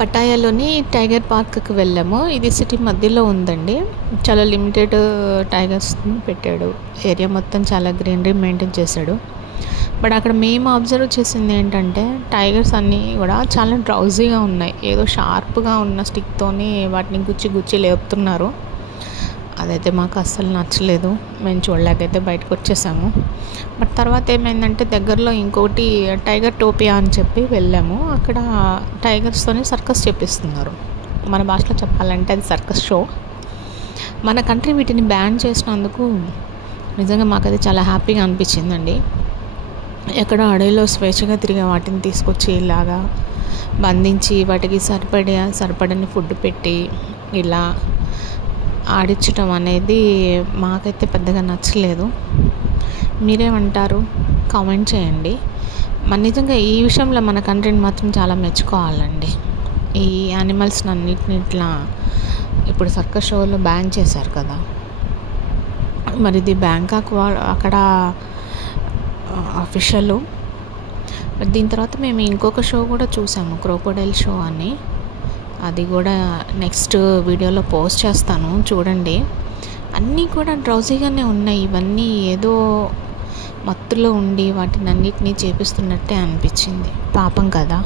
పటాయాలోని tiger పార్క్కి వెళ్ళాము. ఇది సిటీ మధ్యలో ఉందండి. చాలా లిమిటెడ్ టైగర్స్ పెట్టాడు. ఏరియా మొత్తం చాలా గ్రీనరీ మెయింటైన్ చేశాడు. బట్ అక్కడ మేము అబ్జర్వ్ చేసింది ఏంటంటే టైగర్స్ అన్నీ కూడా చాలా డ్రౌజీగా ఉన్నాయి. ఏదో షార్ప్గా ఉన్న స్టిక్తోని వాటిని గుచ్చి లేపుతున్నారు. అదైతే మాకు అస్సలు నచ్చలేదు. మేము చూడలేకైతే బయటకు వచ్చేసాము. బట్ తర్వాత ఏమైందంటే దగ్గరలో ఇంకోటి టైగర్ టోపియా అని చెప్పి వెళ్ళాము. అక్కడ టైగర్స్తోని సర్కస్ చేపిస్తున్నారు. మన భాషలో చెప్పాలంటే అది సర్కస్ షో. మన కంట్రీ వీటిని బ్యాన్ చేసినందుకు నిజంగా మాకైతే చాలా హ్యాపీగా అనిపించిందండి. ఎక్కడ అడవిలో స్వేచ్ఛగా తిరిగే వాటిని తీసుకొచ్చి ఇలాగా బంధించి వాటికి సరిపడని ఫుడ్ పెట్టి ఇలా ఆడించడం అనేది మాకైతే పెద్దగా నచ్చలేదు. మీరేమంటారు? కామెంట్ చేయండి. నిజంగా ఈ విషయంలో మన కంట్రీని మాత్రం చాలా మెచ్చుకోవాలండి. ఈ యానిమల్స్ని అన్నిటిని ఇట్లా ఇప్పుడు సర్కస్ షోలో బ్యాన్ చేశారు కదా. మరి ఇది బ్యాంకాక్ అక్కడ అఫీషియల్. దీని తర్వాత మేము ఇంకొక షో కూడా చూసాము, క్రోకోడైల్ షో అని. అది కూడా నెక్స్ట్ వీడియోలో పోస్ట్ చేస్తాను, చూడండి. అన్నీ కూడా డ్రౌజీగానే ఉన్నాయి. ఇవన్నీ ఏదో మత్తులో ఉండి వాటిని అన్నిటినీ చేపిస్తున్నట్టే అనిపించింది. పాపం కదా.